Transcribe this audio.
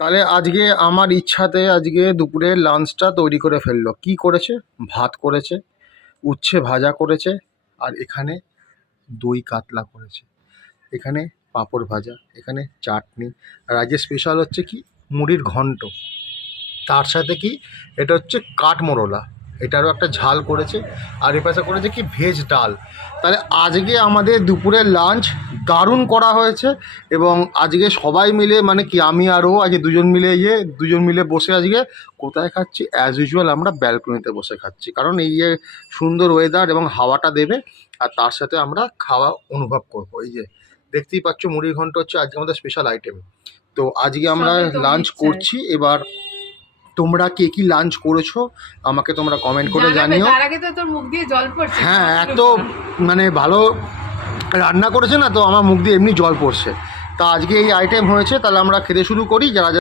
তাহলে আজকে আমার ইচ্ছাতে আজকে দুপুরের লাঞ্চটা তৈরি করে ফেললো। কি করেছে? ভাত করেছে, উচ্ছে ভাজা করেছে, আর এখানে দই কাতলা করেছে, এখানে পাঁপড় ভাজা, এখানে চাটনি, আর আজকে স্পেশাল হচ্ছে কি মুড়ির ঘন্ট। তার সাথে কি এটা হচ্ছে কাঠমোরলা, এটারও একটা ঝাল করেছে, আর এ পাশে করেছে কি ভেজ ডাল। তাহলে আজকে আমাদের দুপুরের লাঞ্চ দারুণ করা হয়েছে। এবং আজকে সবাই মিলে মানে কি আমি আরও আজকে দুজন মিলে বসে আজকে কোথায় খাচ্ছি? অ্যাজ ইউজুয়াল আমরা ব্যালকনিতে বসে খাচ্ছি, কারণ এই যে সুন্দর ওয়েদার এবং হাওয়াটা দেবে, আর তার সাথে আমরা খাওয়া অনুভব করবো। এই যে দেখতেই পাচ্ছ মুড়ির ঘন্ট হচ্ছে আজকে আমাদের স্পেশাল আইটেম। তো আজকে আমরা সবই তো লাঞ্চ ইচ্ছা। করছি। এবার তোমরা কে কি লাঞ্চ করেছো আমাকে তোমরা কমেন্ট করে জানাবে, জানিও। তার আগে তো তোর মুখ দিয়ে জল পড়ছে। হ্যাঁ, এত মানে ভালো রান্না করেছে না, তো আমার মুখ দিয়ে এমনি জল পড়ছে। তা আজকে এই আইটেম হয়েছে, তাহলে আমরা খেতে শুরু করি। যারা